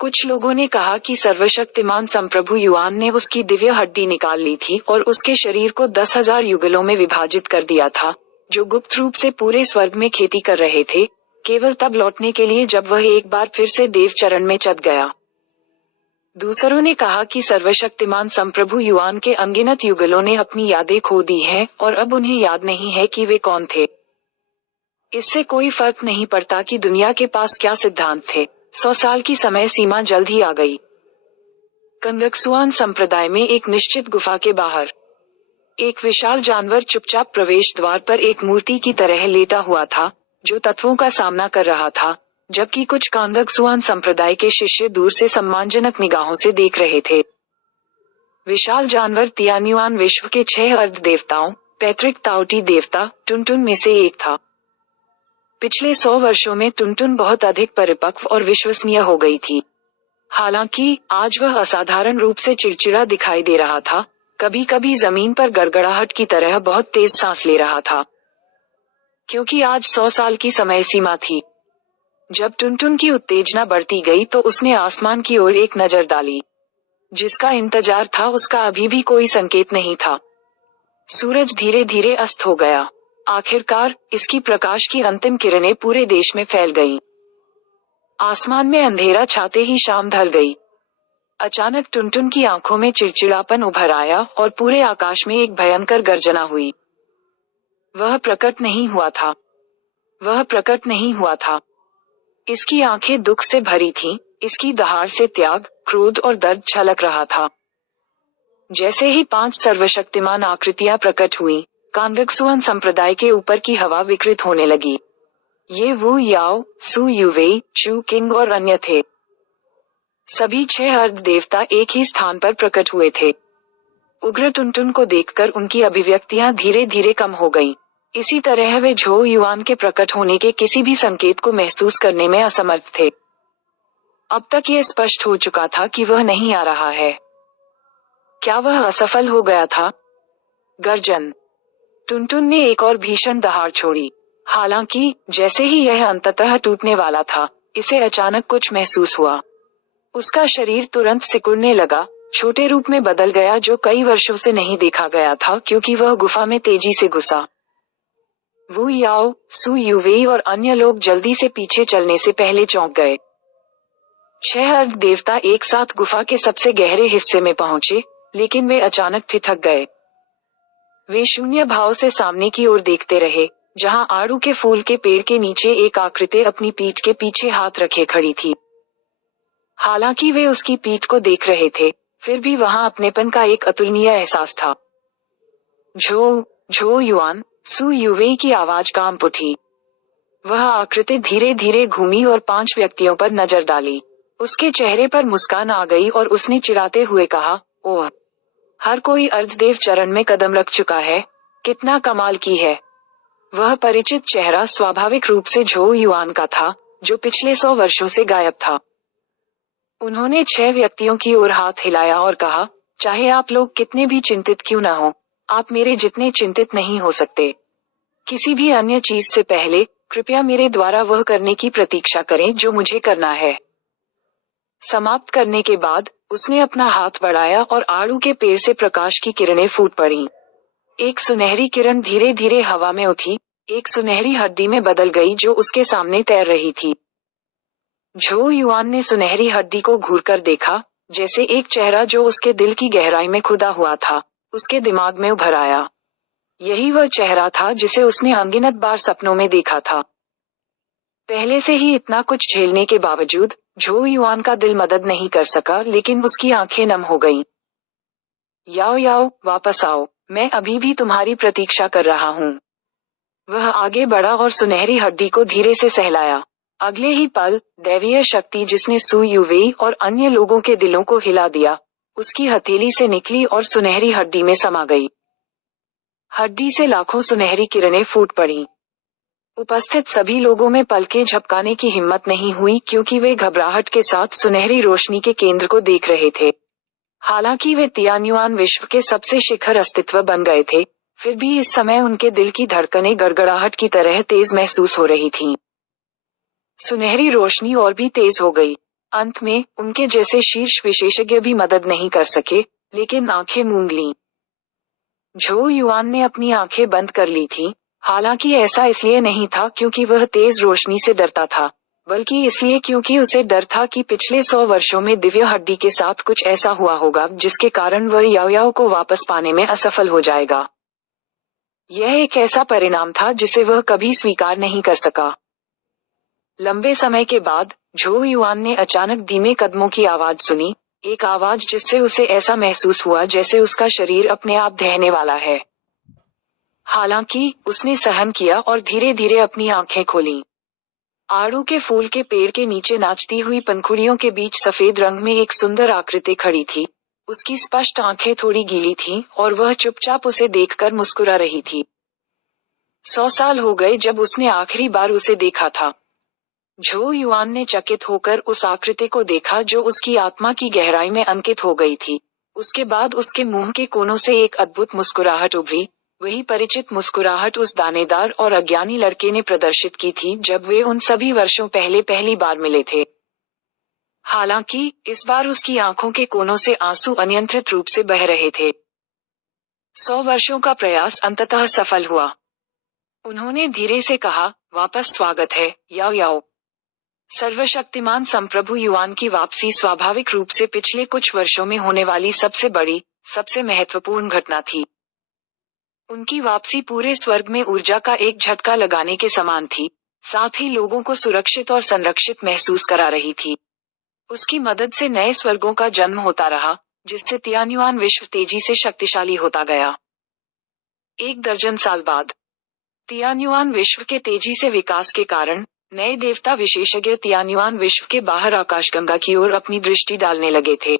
कुछ लोगों ने कहा कि सर्वशक्तिमान संप्रभु युआन ने उसकी दिव्य हड्डी निकाल ली थी और उसके शरीर को 10,000 युगलों में विभाजित कर दिया था, जो गुप्त रूप से पूरे स्वर्ग में खेती कर रहे थे, केवल तब लौटने के लिए जब वह एक बार फिर से देव चरण में चढ़ गया। दूसरों ने कहा कि सर्वशक्तिमान संप्रभु युआन के अनगिनत युगलों ने अपनी यादें खो दी हैं और अब उन्हें याद नहीं है कि वे कौन थे। इससे कोई फर्क नहीं पड़ता कि दुनिया के पास क्या सिद्धांत थे। 100 साल की समय सीमा जल्द ही आ गई। कंगक्सुआन संप्रदाय में एक निश्चित गुफा के बाहर एक विशाल जानवर चुपचाप प्रवेश द्वार पर एक मूर्ति की तरह लेटा हुआ था, जो तत्वों का सामना कर रहा था, जबकि कुछ कांगक्सुआन संप्रदाय के शिष्य दूर से सम्मानजनक निगाहों से देख रहे थे। विशाल जानवर तियान्युआन विश्व के 6 अर्ध देवताओं, पैतृक ताओटी देवता टुनटुन में से एक था। पिछले 100 वर्षों में टुनटुन बहुत अधिक परिपक्व और विश्वसनीय हो गई थी। हालांकि आज वह असाधारण रूप से चिड़चिड़ा दिखाई दे रहा था, कभी कभी जमीन पर गड़गड़ाहट की तरह बहुत तेज सांस ले रहा था। क्योंकि आज 100 साल की समय सीमा थी। जब टुनटुन की उत्तेजना बढ़ती गई तो उसने आसमान की ओर एक नजर डाली। जिसका इंतजार था उसका अभी भी कोई संकेत नहीं था। सूरज धीरे धीरे अस्त हो गया। आखिरकार इसकी प्रकाश की अंतिम किरणें पूरे देश में फैल गईं। आसमान में अंधेरा छाते ही शाम ढल गई। अचानक टुनटुन की आंखों में चिड़चिड़ापन उभर आया और पूरे आकाश में एक भयंकर गर्जना हुई। वह प्रकट नहीं हुआ था। वह प्रकट नहीं हुआ था। इसकी आंखें दुख से भरी थीं, इसकी दहाड़ से त्याग, क्रोध और दर्द छलक रहा था। जैसे ही 5 सर्वशक्तिमान आकृतियां प्रकट हुईं, कांगक्सुआन संप्रदाय के ऊपर की हवा विकृत होने लगी। ये वू याओ, सु युवेई, चू किंग और अन्य थे। सभी 6 अर्ध देवता एक ही स्थान पर प्रकट हुए थे। उग्र टुनटुन को देखकर उनकी अभिव्यक्तियां धीरे धीरे कम हो गईं। इसी तरह वे झो युआन के प्रकट होने के किसी भी संकेत को महसूस करने में असमर्थ थे। अब तक ये स्पष्ट हो चुका था कि वह नहीं आ रहा है। क्या वह असफल हो गया था? गर्जन। टुनटुन ने एक और भीषण दहाड़ छोड़ी। हालांकि जैसे ही यह अंततः टूटने वाला था, इसे अचानक कुछ महसूस हुआ। उसका शरीर तुरंत सिकुड़ने लगा, छोटे रूप में बदल गया जो कई वर्षों से नहीं देखा गया था, क्योंकि वह गुफा में तेजी से घुसा। वू याओ, सु युवेई और अन्य लोग जल्दी से पीछे चलने से पहले चौंक गए। 6 अर्ध देवता एक साथ गुफा के सबसे गहरे हिस्से में पहुंचे, लेकिन वे अचानक ठिठक गए। वे शून्य भाव से सामने की ओर देखते रहे, जहां आड़ू के फूल के पेड़ के नीचे एक आकृति अपनी पीठ के पीछे हाथ रखे खड़ी थी। हालांकि वे उसकी पीठ को देख रहे थे, फिर भी वहां अपनेपन का एक अतुलनीय एहसास था। झो युआन, सु युवेई की आवाज कांप उठी। वह आकृति धीरे धीरे घूमी और 5 व्यक्तियों पर नजर डाली। उसके चेहरे पर मुस्कान आ गई और उसने चिढ़ाते हुए कहा, ओह, हर कोई अर्धदेव चरण में कदम रख चुका है, कितना कमाल की है। वह परिचित चेहरा स्वाभाविक रूप से झो युआन का था, जो पिछले 100 वर्षों से गायब था। उन्होंने 6 व्यक्तियों की ओर हाथ हिलाया और कहा, चाहे आप लोग कितने भी चिंतित क्यों न हो, आप मेरे जितने चिंतित नहीं हो सकते। किसी भी अन्य चीज से पहले कृपया मेरे द्वारा वह करने की प्रतीक्षा करें जो मुझे करना है। समाप्त करने के बाद उसने अपना हाथ बढ़ाया और आड़ू के पेड़ से प्रकाश की किरणें फूट पड़ीं। एक सुनहरी किरण धीरे धीरे हवा में उठी, एक सुनहरी हड्डी में बदल गई जो उसके सामने तैर रही थी। झो युआन ने सुनहरी हड्डी को घूरकर देखा, जैसे एक चेहरा जो उसके दिल की गहराई में खुदा हुआ था, उसके दिमाग में उभर आया। यही वह चेहरा था जिसे उसने अनगिनत बार सपनों में देखा था। पहले से ही इतना कुछ झेलने के बावजूद झो युआन का दिल मदद नहीं कर सका, लेकिन उसकी आंखें नम हो गईं। याओ याओ, वापस आओ, मैं अभी भी तुम्हारी प्रतीक्षा कर रहा हूँ। वह आगे बढ़ा और सुनहरी हड्डी को धीरे से सहलाया। अगले ही पल दैवीय शक्ति जिसने सु युवेई और अन्य लोगों के दिलों को हिला दिया, उसकी हथेली से निकली और सुनहरी हड्डी में समा गई। हड्डी से लाखों सुनहरी किरणें फूट पड़ीं। उपस्थित सभी लोगों में पलकें झपकाने की हिम्मत नहीं हुई, क्योंकि वे घबराहट के साथ सुनहरी रोशनी के केंद्र को देख रहे थे। हालांकि वे तियान्युआन विश्व के सबसे शिखर अस्तित्व बन गए थे, फिर भी इस समय उनके दिल की धड़कनें गड़गड़ाहट की तरह तेज महसूस हो रही थीं। सुनहरी रोशनी और भी तेज हो गई। अंत में उनके जैसे शीर्ष विशेषज्ञ भी मदद नहीं कर सके, लेकिन आंखें मूंद लीं। झो युआन ने अपनी आंखें बंद कर ली थीं, हालांकि ऐसा इसलिए नहीं था क्योंकि वह तेज रोशनी से डरता था, बल्कि इसलिए क्योंकि उसे डर था कि पिछले 100 वर्षों में दिव्य हड्डी के साथ कुछ ऐसा हुआ होगा जिसके कारण वह याओयाओ को वापस पाने में असफल हो जाएगा। यह एक ऐसा परिणाम था जिसे वह कभी स्वीकार नहीं कर सका। लंबे समय के बाद झो युआन ने अचानक धीमे कदमों की आवाज सुनी, एक आवाज जिससे उसे ऐसा महसूस हुआ जैसे उसका शरीर अपने आप ढहने वाला है। हालांकि उसने सहन किया और धीरे धीरे अपनी आंखें खोलीं। आड़ू के फूल के पेड़ के नीचे नाचती हुई पंखुड़ियों के बीच सफेद रंग में एक सुंदर आकृति खड़ी थी। उसकी स्पष्ट आंखें थोड़ी गीली थीं और वह चुपचाप उसे देखकर मुस्कुरा रही थी। 100 साल हो गए जब उसने आखिरी बार उसे देखा था। झो युआन ने चकित होकर उस आकृति को देखा जो उसकी आत्मा की गहराई में अंकित हो गई थी। उसके बाद उसके मुंह के कोनों से एक अद्भुत मुस्कुराहट उभरी, वही परिचित मुस्कुराहट उस दानेदार और अज्ञानी लड़के ने प्रदर्शित की थी जब वे उन सभी वर्षों पहले पहली बार मिले थे। हालांकि इस बार उसकी आंखों के कोनों से आंसू अनियंत्रित रूप से बह रहे थे। 100 वर्षों का प्रयास अंततः सफल हुआ। उन्होंने धीरे से कहा, वापस स्वागत है याओयाओ। सर्वशक्तिमान संप्रभु युआन की वापसी स्वाभाविक रूप से पिछले कुछ वर्षों में होने वाली सबसे बड़ी, सबसे महत्वपूर्ण घटना थी। उनकी वापसी पूरे स्वर्ग में ऊर्जा का एक झटका लगाने के समान थी, साथ ही लोगों को सुरक्षित और संरक्षित महसूस करा रही थी। उसकी मदद से नए स्वर्गों का जन्म होता रहा, जिससे तियान्युआन विश्व तेजी से शक्तिशाली होता गया। 1 दर्जन साल बाद तियान्युआन विश्व के तेजी से विकास के कारण नए देवता विशेषज्ञ तियान्युआन विश्व के बाहर आकाशगंगा की ओर अपनी दृष्टि डालने लगे थे।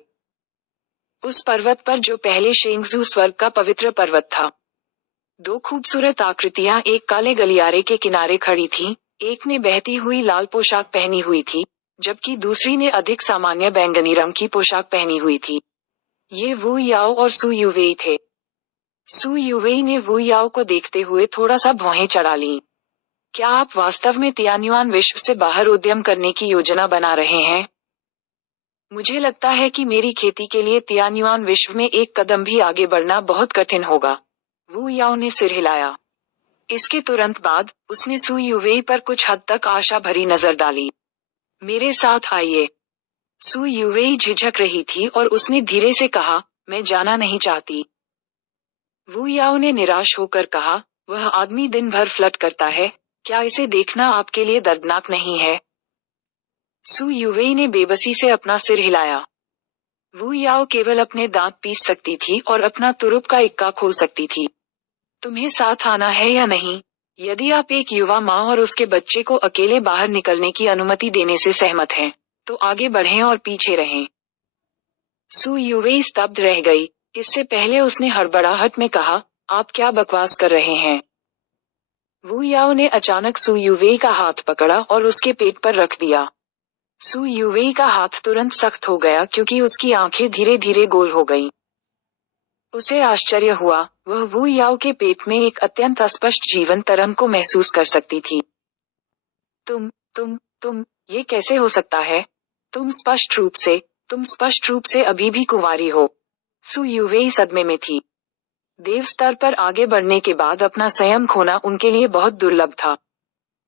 उस पर्वत पर जो पहले शेंगजू स्वर्ग का पवित्र पर्वत था, 2 खूबसूरत आकृतियां एक काले गलियारे के किनारे खड़ी थीं। एक ने बहती हुई लाल पोशाक पहनी हुई थी, जबकि दूसरी ने अधिक सामान्य बैंगनी रंग की पोशाक पहनी हुई थी। ये वू याओ और सू युवेई थे। सू युवेई ने वू याओ को देखते हुए थोड़ा सा भौहें चढ़ा लीं। क्या आप वास्तव में तियान्युआन विश्व से बाहर उद्यम करने की योजना बना रहे हैं? मुझे लगता है कि मेरी खेती के लिए तियान्युआन विश्व में एक कदम भी आगे बढ़ना बहुत कठिन होगा। वू याओ ने सिर हिलाया। इसके तुरंत बाद उसने सू युवेई पर कुछ हद तक आशा भरी नजर डाली। मेरे साथ आइए। सू युवेई झिझक रही थी और उसने धीरे से कहा, मैं जाना नहीं चाहती। वू याओ ने निराश होकर कहा, वह आदमी दिन भर फ्लर्ट करता है, क्या इसे देखना आपके लिए दर्दनाक नहीं है? सू युवेई ने बेबसी से अपना सिर हिलाया। वू याओ केवल अपने दांत पीस सकती थी और अपना तुरुप का इक्का खोल सकती थी। तुम्हें साथ आना है या नहीं? यदि आप एक युवा माँ और उसके बच्चे को अकेले बाहर निकलने की अनुमति देने से सहमत हैं, तो आगे बढ़ें और पीछे रहें। सू युवेई स्तब्ध रह गई। इससे पहले उसने हड़बड़ाहट में कहा, आप क्या बकवास कर रहे हैं? वू याओ ने अचानक सू युवेई का हाथ पकड़ा और उसके पेट पर रख दिया। सू युवेई का हाथ तुरंत सख्त हो गया क्योंकि उसकी आंखें धीरे धीरे गोल हो गईं। उसे आश्चर्य हुआ, वह वू याओ के पेट में एक अत्यंत अस्पष्ट जीवन तरंग को महसूस कर सकती थी। तुम, ये कैसे हो सकता है? तुम स्पष्ट रूप से अभी भी कुंवारी हो। सू युवेई सदमे में थी। देव स्तर पर आगे बढ़ने के बाद अपना संयम खोना उनके लिए बहुत दुर्लभ था।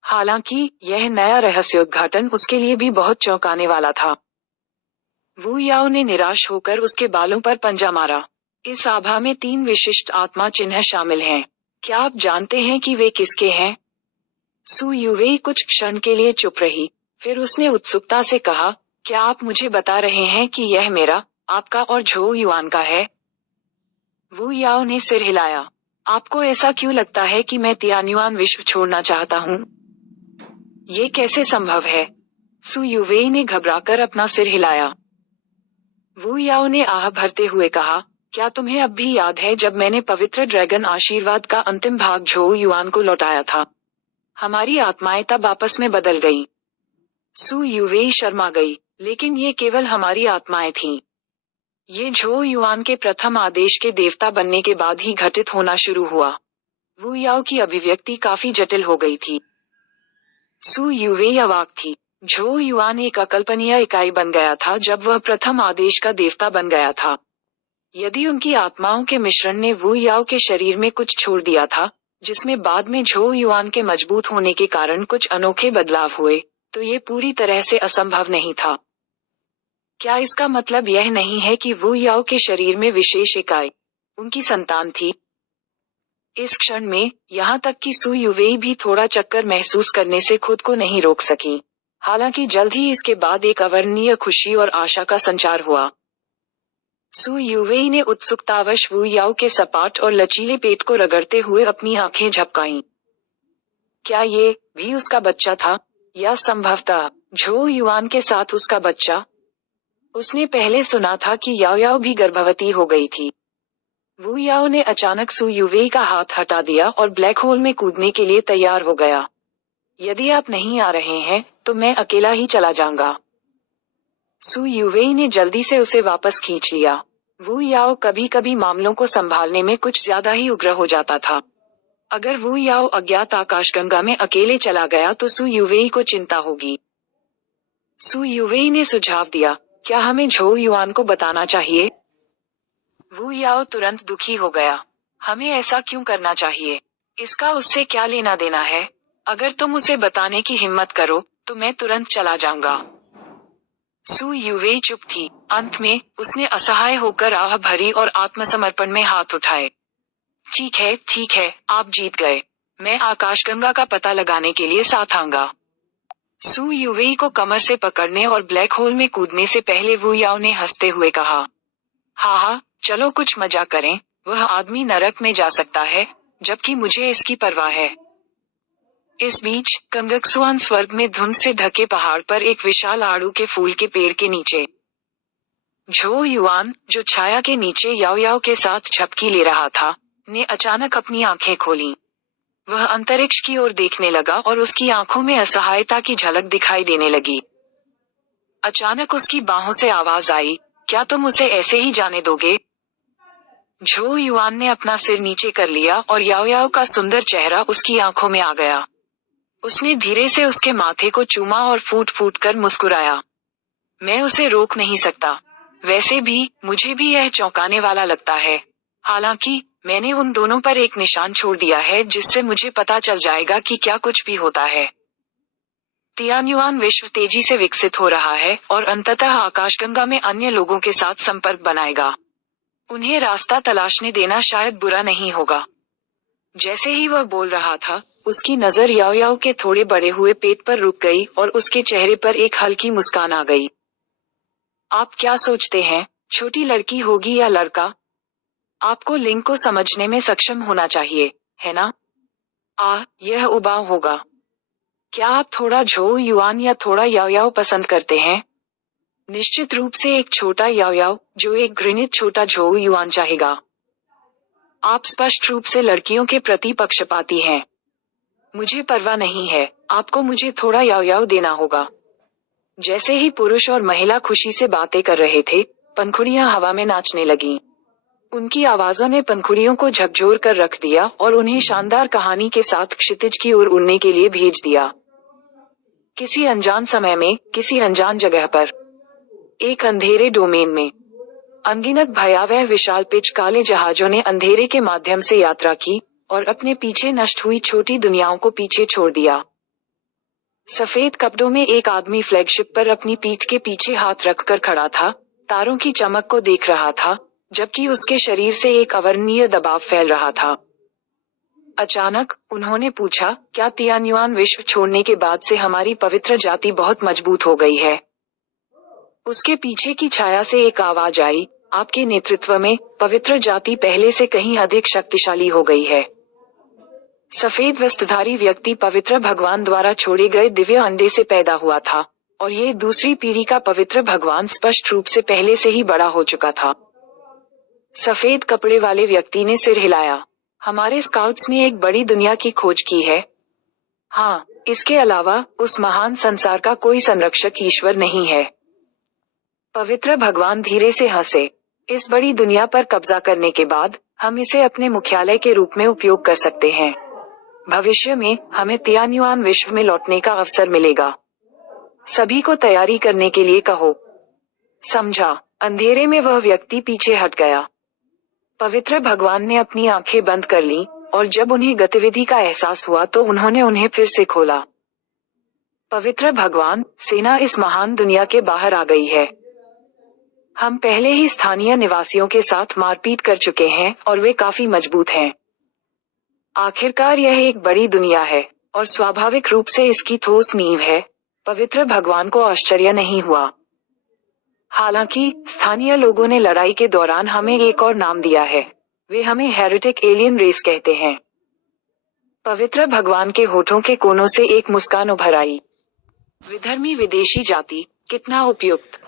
हालांकि यह नया रहस्योद्घाटन उसके लिए भी बहुत चौंकाने वाला था। वू याओ ने निराश होकर उसके बालों पर पंजा मारा। इस आभा में 3 विशिष्ट आत्मा चिन्ह शामिल हैं। क्या आप जानते हैं कि वे किसके हैं? सू युवेई कुछ क्षण के लिए चुप रही, फिर उसने उत्सुकता से कहा, क्या आप मुझे बता रहे हैं कि यह मेरा, आपका और झो युआन का है? वू याओ ने सिर हिलाया। आपको ऐसा क्यों लगता है कि मैं तियान्युआन विश्व छोड़ना चाहता हूँ? ये कैसे संभव है? सू युवेई ने घबराकर अपना सिर हिलाया। वू याओ ने आह भरते हुए कहा, क्या तुम्हें अब भी याद है जब मैंने पवित्र ड्रैगन आशीर्वाद का अंतिम भाग झो युआन को लौटाया था? हमारी आत्माएं तब आपस में बदल गईं। सु युवेई शर्मा गई, लेकिन ये केवल हमारी आत्माएं थीं। ये झो युआन के प्रथम आदेश के देवता बनने के बाद ही घटित होना शुरू हुआ। वू याओ की अभिव्यक्ति काफी जटिल हो गई थी। सु युवेई अवाक थी। झो युआन एक अकल्पनीय इकाई बन गया था जब वह प्रथम आदेश का देवता बन गया था। यदि उनकी आत्माओं के मिश्रण ने वू याओ के शरीर में कुछ छोड़ दिया था, जिसमें बाद में झो युआन के मजबूत होने के कारण कुछ अनोखे बदलाव हुए, तो ये पूरी तरह से असंभव नहीं था। क्या इसका मतलब यह नहीं है कि वू याओ के शरीर में विशेष इकाई उनकी संतान थी? इस क्षण में, यहाँ तक कि सु युवेई भी थोड़ा चक्कर महसूस करने से खुद को नहीं रोक सकी। हालांकि जल्द ही इसके बाद एक अवर्णनीय खुशी और आशा का संचार हुआ। सु युवेई ने उत्सुकतावश वू याओ के सपाट और लचीले पेट को रगड़ते हुए अपनी आंखें झपकाईं। क्या ये भी उसका बच्चा था, या संभवतः झो युआन के साथ उसका बच्चा? उसने पहले सुना था कि याओ याओ भी गर्भवती हो गई थी। वू याओ ने अचानक सु युवेई का हाथ हटा दिया और ब्लैक होल में कूदने के लिए तैयार हो गया। यदि आप नहीं आ रहे हैं, तो मैं अकेला ही चला जाऊंगा। सु युवेई ने जल्दी से उसे वापस खींच लिया। वू याओ कभी कभी मामलों को संभालने में कुछ ज्यादा ही उग्र हो जाता था। अगर वू याओ अज्ञात आकाशगंगा में अकेले चला गया तो सु युवेई को चिंता होगी। सु युवेई ने सुझाव दिया, क्या हमें झो युआन को बताना चाहिए? वू याओ तुरंत दुखी हो गया। हमें ऐसा क्यों करना चाहिए? इसका उससे क्या लेना देना है? अगर तुम उसे बताने की हिम्मत करो, तो मैं तुरंत चला जाऊंगा। सु युवेई चुप थी। अंत में, उसने असहाय होकर आह भरी और आत्मसमर्पण में हाथ उठाए। ठीक है, आप जीत गए। मैं आकाशगंगा का पता लगाने के लिए साथ आऊंगा। सु युवेई को कमर से पकड़ने और ब्लैक होल में कूदने से पहले वू याओ ने हंसते हुए कहा, हाँ, चलो कुछ मजा करें। वह आदमी नरक में जा सकता है, जबकि मुझे इसकी परवाह है। इस बीच कंगक्सुआन स्वर्ग में धुंध से ढके पहाड़ पर एक विशाल आड़ू के फूल के पेड़ के नीचे झो युआन, जो छाया के नीचे याओ याओ के साथ झपकी ले रहा था, ने अचानक अपनी आंखें खोलीं। वह अंतरिक्ष की ओर देखने लगा और उसकी आंखों में असहायता की झलक दिखाई देने लगी। अचानक उसकी बाहों से आवाज आई, क्या तुम उसे ऐसे ही जाने दोगे? झो युआन ने अपना सिर नीचे कर लिया और याओ याओ का सुंदर चेहरा उसकी आंखों में आ गया। उसने धीरे से उसके माथे को चूमा और फूट फूट कर मुस्कुराया। मैं उसे रोक नहीं सकता। वैसे भी, मुझे भी यह चौंकाने वाला लगता है। हालांकि, मैंने उन दोनों पर एक निशान छोड़ दिया है जिससे मुझे पता चल जाएगा कि क्या कुछ भी होता है। तियान्युआन विश्व तेजी से विकसित हो रहा है और अंततः आकाशगंगा में अन्य लोगों के साथ संपर्क बनाएगा। उन्हें रास्ता तलाशने देना शायद बुरा नहीं होगा। जैसे ही वह बोल रहा था, उसकी नजर याओ याओ के थोड़े बड़े हुए पेट पर रुक गई और उसके चेहरे पर एक हल्की मुस्कान आ गई। आप क्या सोचते हैं, छोटी लड़की होगी या लड़का? आपको लिंग को समझने में सक्षम होना चाहिए, है ना? यह उबाऊ होगा। क्या आप थोड़ा झो युआन या थोड़ा याओ याओ पसंद करते हैं? निश्चित रूप से एक छोटा याओ याओ, जो एक घृणित छोटा झो युआन चाहेगा। आप स्पष्ट रूप से लड़कियों के प्रति पक्षपाती हैं। मुझे परवाह नहीं है, आपको मुझे थोड़ा याओ याओ देना होगा। जैसे ही पुरुष और महिला खुशी से बातें कर रहे थे, पंखुड़ियां हवा में नाचने लगीं। उनकी आवाजों ने पंखुड़ियों को झकझोर कर रख दिया और उन्हें शानदार कहानी के साथ क्षितिज की ओर उड़ने के लिए भेज दिया। किसी अनजान समय में, किसी अनजान जगह पर, एक अंधेरे डोमेन में, अनगिनत भयावह विशाल पिच काले जहाजों ने अंधेरे के माध्यम से यात्रा की और अपने पीछे नष्ट हुई छोटी दुनियाओं को पीछे छोड़ दिया। सफेद कपड़ों में एक आदमी फ्लैगशिप पर अपनी पीठ के पीछे हाथ रखकर खड़ा था, तारों की चमक को देख रहा था, जबकि उसके शरीर से एक अवर्णनीय दबाव फैल रहा था। अचानक, उन्होंने पूछा, क्या तियान्युआन विश्व छोड़ने के बाद से हमारी पवित्र जाति बहुत मजबूत हो गई है? उसके पीछे की छाया से एक आवाज आई, आपके नेतृत्व में, पवित्र जाति पहले से कहीं अधिक शक्तिशाली हो गई है। सफेद वस्त्रधारी व्यक्ति पवित्र भगवान द्वारा छोड़े गए दिव्य अंडे से पैदा हुआ था, और ये दूसरी पीढ़ी का पवित्र भगवान स्पष्ट रूप से पहले से ही बड़ा हो चुका था। सफेद कपड़े वाले व्यक्ति ने सिर हिलाया। हमारे स्काउट्स ने एक बड़ी दुनिया की खोज की है। हाँ, इसके अलावा उस महान संसार का कोई संरक्षक ईश्वर नहीं है। पवित्र भगवान धीरे से हंसे। इस बड़ी दुनिया पर कब्जा करने के बाद हम इसे अपने मुख्यालय के रूप में उपयोग कर सकते हैं। भविष्य में हमें तियान्युआन विश्व में लौटने का अवसर मिलेगा। सभी को तैयारी करने के लिए कहो। समझा। अंधेरे में वह व्यक्ति पीछे हट गया। पवित्र भगवान ने अपनी आंखें बंद कर ली और जब उन्हें गतिविधि का एहसास हुआ तो उन्होंने उन्हें फिर से खोला। पवित्र भगवान, सेना इस महान दुनिया के बाहर आ गई है। हम पहले ही स्थानीय निवासियों के साथ मारपीट कर चुके हैं और वे काफी मजबूत हैं। आखिरकार यह एक बड़ी दुनिया है और स्वाभाविक रूप से इसकी ठोस नींव है। पवित्र भगवान को आश्चर्य नहीं हुआ। हालांकि स्थानीय लोगों ने लड़ाई के दौरान हमें एक और नाम दिया है। वे हमें हेरेटिक एलियन रेस कहते हैं। पवित्र भगवान के होठों के कोनों से एक मुस्कान उभर आई। विधर्मी विदेशी जाति, कितना उपयुक्त।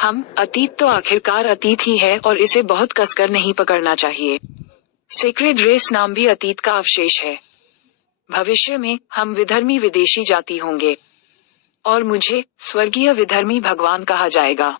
हम अतीत तो आखिरकार अतीत ही है और इसे बहुत कसकर नहीं पकड़ना चाहिए। सेक्रेड रेस नाम भी अतीत का अवशेष है। भविष्य में हम विधर्मी विदेशी जाति होंगे और मुझे स्वर्गीय विधर्मी भगवान कहा जाएगा।